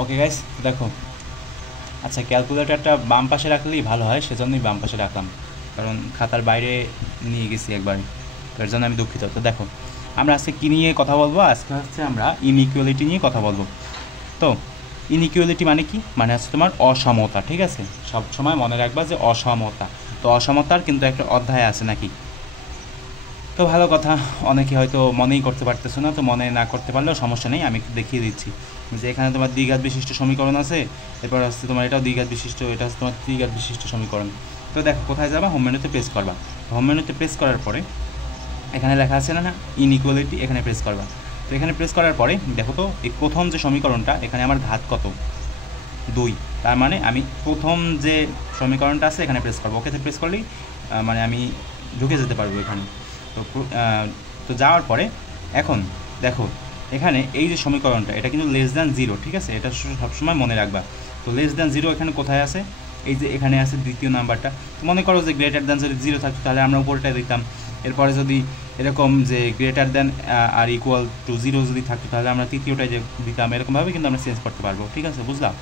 Okay guys, দেখো, আচ্ছা ক্যালকুলেটরটা বাম পাশে রাখলেই ভালো হয়, সেজন্যই বাম পাশে রাখলাম, কারণ খাতার বাইরে নিয়ে গেছি একবার, এর জন্য আমি দুঃখিত। তো দেখো, আমরা আজকে কী নিয়ে কথা বলবো? আজকে হচ্ছে আমরা ইনইকুয়ালিটি নিয়ে কথা বলবো। তো ইনইকুয়ালিটি মানে কি? মানে হচ্ছে তোমার অসমতা, ঠিক আছে? সব সময় মনে রাখবা যে অসমতা। তো অসমতার কিন্তু একটা অধ্যায় আছে নাকি? তো ভালো কথা, অনেকে হয়তো মনেই করতে পারতেছো না, তো মনে না করতে পারলেও সমস্যা নেই, আমি একটু দেখিয়ে দিচ্ছি যে এখানে তোমার দ্বিঘাত বিশিষ্ট সমীকরণ আছে, এরপর হচ্ছে তোমার এটাও দ্বিঘাত বিশিষ্ট, এটা হচ্ছে তোমার ত্রিঘাত বিশিষ্ট সমীকরণ। তো দেখো কোথায় যাবা, হোম মেনুতে প্রেস করবা। হোম মেনুতে প্রেস করার পরে এখানে লেখা আছে না ইনইকুয়ালিটি, এখানে প্রেস করবা। তো এখানে প্রেস করার পরে দেখো তো এই প্রথম যে সমীকরণটা, এখানে আমার ঘাত কত? 2। তার মানে আমি প্রথম যে সমীকরণটা আছে এখানে প্রেস করবো, ওকেতে প্রেস করলেই মানে আমি ঢুকে যেতে পারবো এখানে। তো তো যাওয়ার পরে এখন দেখো, এখানে এই যে সমীকরণটা, এটা কিন্তু লেস দ্যান জিরো, ঠিক আছে? এটা সবসময় মনে রাখবা। তো লেস দ্যান জিরো এখানে কোথায় আছে? এই যে এখানে আছে দ্বিতীয় নাম্বারটা। তো মনে করো যে গ্রেটার দ্যান যদি জিরো থাকতো তাহলে আমরা উপরটায় দিতাম, এরপরে যদি এরকম যে গ্রেটার দ্যান আর ইকুয়াল টু জিরো যদি থাকতো তাহলে আমরা তৃতীয়টায় যে দিতাম, এরকমভাবে কিন্তু আমরা চেঞ্জ করতে পারবো, ঠিক আছে? বুঝলাম?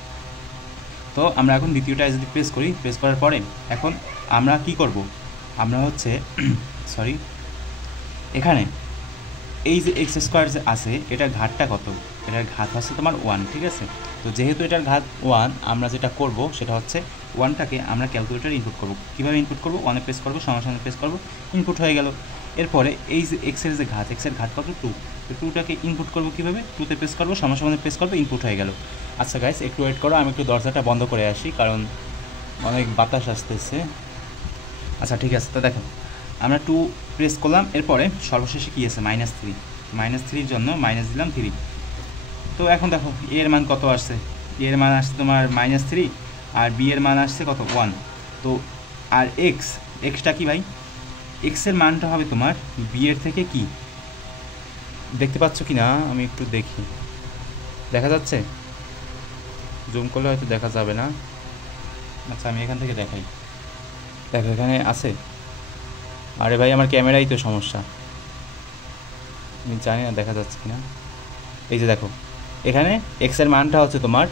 তো আমরা এখন দ্বিতীয়টায় যদি প্রেস করি, প্রেস করার পরে এখন আমরা কি করব? আমরা হচ্ছে সরি, এখানে এই যে এক্স স্কোয়ার যে আছে, এটার ঘাতটা কত? এটার ঘাত হচ্ছে তোমার 1, ঠিক আছে? তো যেহেতু এটার ঘাত 1, আমরা যেটা করব সেটা হচ্ছে 1টাকে আমরা ক্যালকুলেটারে ইনপুট করব। কীভাবে ইনপুট করব? 1-এ প্রেস করবো, সমান প্রেস করব, ইনপুট হয়ে গেল। এরপরে এই যে এক্সের যে ঘাত, এক্সের ঘাত কত? 2। তো 2টাকে ইনপুট করবো কীভাবে? 2-তে প্রেস করবো, সমান প্রেস করবো, ইনপুট হয়ে গেল। আচ্ছা গাইস, একটু ওয়েট করো, আমি একটু দরজাটা বন্ধ করে আসি, কারণ অনেক বাতাস আসতেছে। আচ্ছা ঠিক আছে, তো দেখো আমরা 2 প্রেস করলাম, এরপরে সর্বশেষে কী আছে? -3। -3-র জন্য মাইনাস দিলাম 3। তো এখন দেখো এর মান কত আসছে? এর মান আসছে তোমার -3, আর বি এর মান আসছে কত? 1। তো আর এক্সটা কি ভাই? এক্সের মানটা হবে তোমার বি এর থেকে কি, দেখতে পাচ্ছ কি না? আমি একটু দেখি, দেখা যাচ্ছে? জুম করলে হয়তো দেখা যাবে না। আচ্ছা আমি এখান থেকে দেখাই, দেখো এখানে আছে। আরে ভাই, আমার ক্যামেরাই তো সমস্যা, আমি জানি না দেখা যাচ্ছে কি না। এই যে দেখো, এখানে এক্সের মানটা হচ্ছে তোমার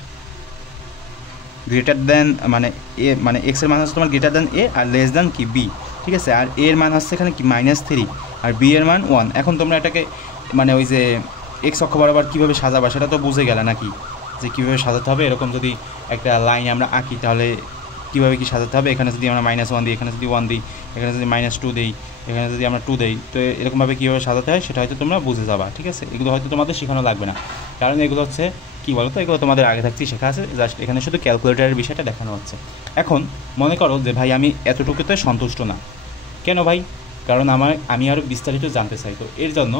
গ্রেটার দেন, মানে এ, মানে এক্সের মান হচ্ছে তোমার গ্রেটার দেন এ আর লেস দেন কি বি, ঠিক আছে? আর এর মান হচ্ছে এখানে কি -3, আর বি এর মান 1। এখন তোমরা এটাকে মানে ওই যে এক্স অক্ষ বরাবর কীভাবে সাজাবা সেটা তো বুঝে গেলে নাকি, যে কীভাবে সাজাতে হবে? এরকম যদি একটা লাইন আমরা আঁকি তাহলে কীভাবে কী সাজাতে হবে? এখানে যদি আমরা -1 দিই, এখানে যদি 1 দিই, এখানে যদি -2 দিই, এখানে যদি আমরা 2 দিই, তো এরকমভাবে কীভাবে সাজাতে হয় সেটা হয়তো তোমরা বুঝে যাবা, ঠিক আছে? এগুলো হয়তো তোমাদের শেখানো লাগবে না, কারণ এগুলো হচ্ছে কী বলো তো, এগুলো তোমাদের আগে থাকতেই শেখা আছে, জাস্ট এখানে শুধু ক্যালকুলেটারের বিষয়টা দেখানো হচ্ছে। এখন মনে করো যে ভাই আমি এতটুকুতে সন্তুষ্ট না। কেন ভাই? কারণ আমি আরও বিস্তারিত জানতে চাই। তো এর জন্য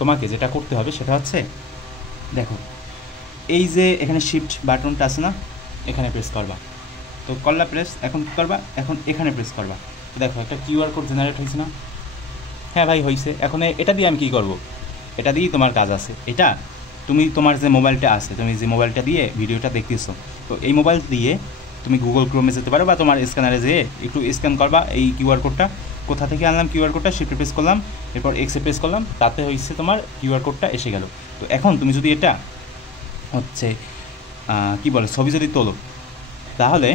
তোমাকে যেটা করতে হবে সেটা হচ্ছে, দেখো এই যে এখানে শিফট বাটনটা আছে না, এখানে প্রেস করবা। তো করলা প্রেস, এখন কী করবা? এখন এখানে প্রেস করবা। তো দেখো একটা কিউআর কোড জেনারেট হয়েছে না? হ্যাঁ ভাই হয়েছে। এখন এটা দিয়ে আমি কী করব? এটা দিয়েই তোমার কাজ আছে। এটা তুমি তোমার যে মোবাইলটা আছে, তুমি যে মোবাইলটা দিয়ে ভিডিওটা দেখতেছো, তো এই মোবাইল দিয়ে তুমি গুগল ক্রোমে যেতে পারো বা তোমার স্ক্যানারে যেয়ে একটু স্ক্যান করবা এই কিউআর কোডটা। কোথা থেকে আনলাম কিউআর কোডটা? শিফটে প্রেস করলাম, এরপর এক্সে প্রেস করলাম, তাতে হচ্ছে তোমার কিউআর কোডটা এসে গেল। তো এখন তুমি যদি এটা হচ্ছে কী বলে ছবি যদি তোলো, তাহলে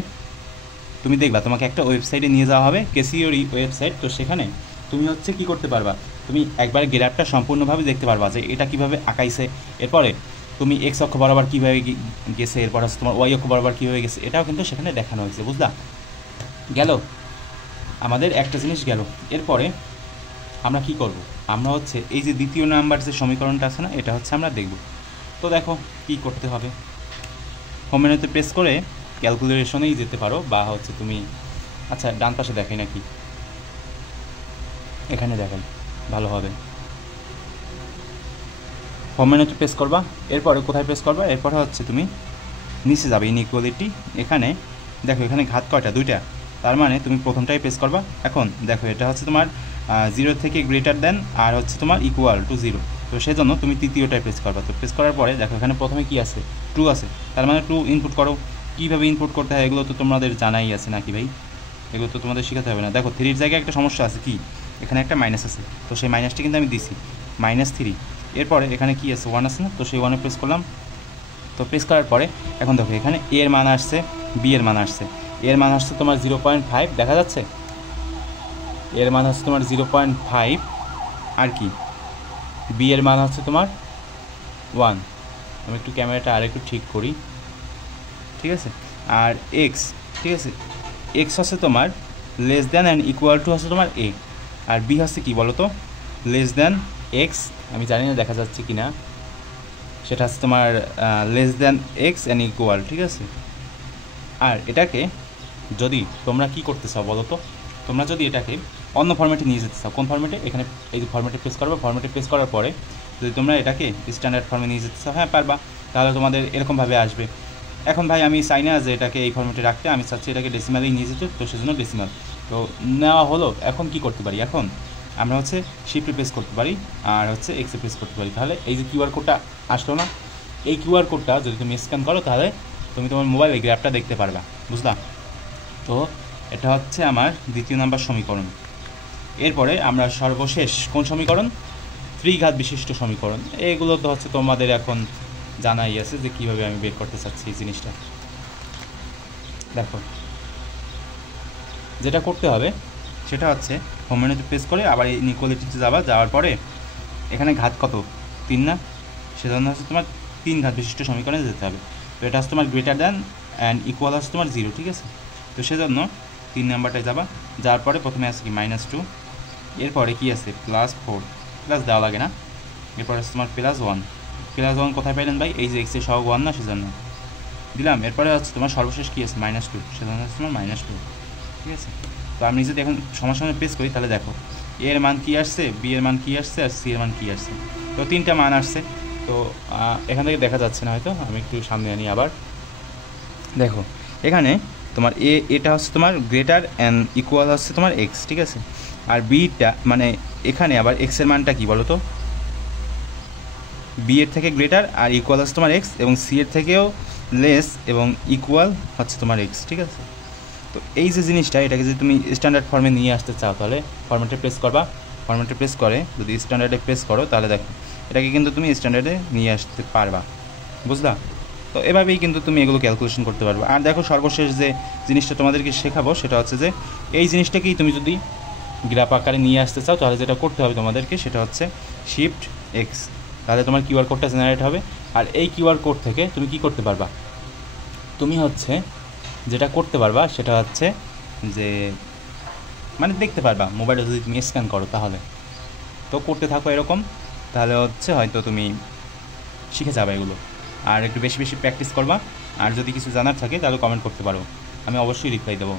তুমি দেখবা তোমাকে একটা ওয়েবসাইটে নিয়ে যাওয়া হবে, কেসিওরি ওয়েবসাইট। তো সেখানে তুমি হচ্ছে কী করতে পারবা? তুমি একবার গ্রাফটা সম্পূর্ণভাবে দেখতে পারবা যে এটা কীভাবে আঁকাইছে, এরপরে তুমি এক্স অক্ষ বরাবর কীভাবে গেছে, এরপর হচ্ছে তোমার ওয়াই অক্ষ বরাবর কীভাবে গেছে, এটাও কিন্তু সেখানে দেখানো হয়েছে। বুঝলা? গেল আমাদের একটা জিনিস গেল। এরপরে আমরা কি করব? আমরা হচ্ছে এই যে দ্বিতীয় নাম্বার যে সমীকরণটা আছে না, এটা হচ্ছে আমরা দেখব। তো দেখো কি করতে হবে, হোম মেনুতে প্রেস করে ক্যালকুলেশনেই যেতে পারো, বা হচ্ছে তুমি, আচ্ছা ডান পাশে দেখাই নাকি, এখানে দেখাই ভালো হবে। হোম মেনুতে প্রেস করবা, এরপরে কোথায় প্রেস করবা? এরপরে হচ্ছে তুমি নিচে যাবে, ইনইকুয়ালিটি। এখানে দেখো এখানে ঘাত কয়টা? 2টা। তার মানে তুমি প্রথমটাই প্রেস করবা। এখন দেখো এটা হচ্ছে তোমার 0 থেকে গ্রেটার দেন আর হচ্ছে তোমার ইকুয়াল টু 0। তো সেজন্য তুমি তৃতীয়টায় প্রেস করবা। তো প্রেস করার পরে দেখো এখানে প্রথমে কি আছে? 2 আছে, তার মানে 2 ইনপুট করো। কীভাবে ইনপুট করতে হয় এগুলো তো তোমাদের জানাই আছে নাকি ভাই? এগুলো তো তোমাদের শেখাতে হবে না। দেখো 3-র জায়গায় একটা সমস্যা আছে, কি এখানে একটা মাইনাস আছে, তো সেই মাইনাসটি কিন্তু আমি দিছি -3। এরপরে এখানে কি আছে? 1 আছে না, তো সেই 1-এ প্রেস করলাম, তো প্রেস করার পরে এখন দেখো এখানে এ এর মান আসছে, বি এর মান আসছে। এর মান আসছে তোমার 0.5, দেখা যাচ্ছে এর মান হচ্ছে তোমার 0.5, আর কি বি এর মান হচ্ছে তোমার 1। আমি একটু ক্যামেরাটা আর একটু ঠিক করি, ঠিক আছে। আর এক্স, ঠিক আছে, এক্স হচ্ছে তোমার less than and equal to হচ্ছে তোমার এ, আর বি হচ্ছে কি বলো তো, লেস দ্যান এক্স, আমি জানি না দেখা যাচ্ছে কি না, সেটা হচ্ছে তোমার less than x and equal, ঠিক আছে। আর এটাকে যদি তোমরা কি করতে চাও বলো তো, তোমরা যদি এটাকে অন্য ফরম্যাটে নিয়ে যেতে চাও, কোন ফরম্যাটে, এখানে এই যে ফরম্যাটে প্রেস করবে, ফরম্যাটে প্রেস করার পরে যদি তোমরা এটাকে স্ট্যান্ডার্ড ফর্মে নিয়ে যেতে চাও, হ্যাঁ পারবা, তাহলে তোমাদের এরকমভাবে আসবে। এখন ভাই আমি চাই না যে এটাকে এই ফরম্যাটে রাখতে, আমি চাচ্ছি এটাকে ডেসিমালেই নিয়ে যেতে, তো সেজন্য ডেসিমাল তো নেওয়া হলো। এখন কি করতে পারি, এখন আমরা হচ্ছে শিফটে প্রেস করতে পারি আর হচ্ছে এক্সে প্রেস করতে পারি, তাহলে এই যে কিউআর কোডটা আসলো না, এই কিউআর কোডটা যদি তুমি স্ক্যান করো তাহলে তুমি তোমার মোবাইলে গ্রাফটা দেখতে পারবা, বুঝলা। তো এটা হচ্ছে আমার দ্বিতীয় নাম্বার সমীকরণ। এরপরে আমরা সর্বশেষ কোন সমীকরণ, ত্রিঘাত বিশিষ্ট সমীকরণ। এগুলো তো হচ্ছে তোমাদের এখন জানাই আছে যে কীভাবে আমি বের করতে চাচ্ছি এই জিনিসটা। দেখো যেটা করতে হবে সেটা হচ্ছে হোম মেনুতে প্রেস করে আবার এই ইনইকুয়ালিটিতে যাওয়ার পরে এখানে ঘাত কত 3 না, সেজন্য হচ্ছে তোমার 3 ঘাত বিশিষ্ট সমীকরণে যেতে হবে। তো এটা হচ্ছে তোমার গ্রেটার দ্যান অ্যান্ড ইকুয়াল হচ্ছে তোমার 0, ঠিক আছে। তো সেজন্য 3 নাম্বারটায় যাওয়ার পরে প্রথমে আছে কি -2, এরপরে কি আছে +4, প্লাস দেওয়া লাগে না, এরপরে আছে তোমার +1। +1 কোথায় পাইলেন ভাই, এই যে এক্সের সহগ 1 না, সেজন্য দিলাম। এরপরে হচ্ছে তোমার সর্বশেষ কী আছে -2, সেজন্য হচ্ছে তোমার -2, ঠিক আছে। তো আমি যদি এখন সমানে প্রেস করি তাহলে দেখো এর মান কী আসছে, বি এর মান কী আসছে, আর সি এর মান কী আসছে। তো 3টা মান আসছে। তো এখান থেকে দেখা যাচ্ছে না হয়তো, আমি একটু সামনে আনি আবার। দেখো এখানে তোমার এটা হচ্ছে তোমার গ্রেটার অ্যান্ড ইকুয়াল হচ্ছে তোমার এক্স, ঠিক আছে। আর বিটা মানে এখানে আবার এক্সের মানটা কী বলো তো, বি এর থেকে গ্রেটার আর ইকুয়াল হচ্ছে তোমার এক্স, এবং সি এর থেকেও লেস এবং ইকুয়াল হচ্ছে তোমার এক্স, ঠিক আছে। তো এই যে জিনিসটা, এটাকে যদি তুমি স্ট্যান্ডার্ড ফর্মে নিয়ে আসতে চাও তাহলে ফরম্যাটে প্রেস করবা, ফরম্যাটে প্রেস করে যদি স্ট্যান্ডার্ডে প্রেস করো তাহলে দেখো এটাকে কিন্তু তুমি স্ট্যান্ডার্ডে নিয়ে আসতে পারবা, বুঝলা। তো এভাবেই কিন্তু তুমি এগুলো ক্যালকুলেশন করতে পারবে। আর দেখো সর্বশেষ যে জিনিসটা তোমাদেরকে শেখাবো সেটা হচ্ছে যে এই জিনিসটাকেই তুমি যদি গ্রাফ আকারে নিয়ে আসতে চাও তাহলে যেটা করতে হবে তোমাদেরকে সেটা হচ্ছে শিফট এক্স, তাহলে তোমার কিউআর কোডটা জেনারেট হবে। আর এই কিউআর কোড থেকে তুমি কি করতে পারবা, তুমি হচ্ছে যেটা করতে পারবা সেটা হচ্ছে যে মানে দেখতে পারবা মোবাইলে যদি তুমি স্ক্যান করো তাহলে। তো করতে থাকো এরকম, তাহলে হচ্ছে হয়তো তুমি শিখে যাবে এগুলো। আর একটু বেশি বেশি প্র্যাকটিস করবা, আর যদি কিছু জানার থাকে তাহলে কমেন্ট করতে পারো, আমি অবশ্যই রিপ্লাই দেবো।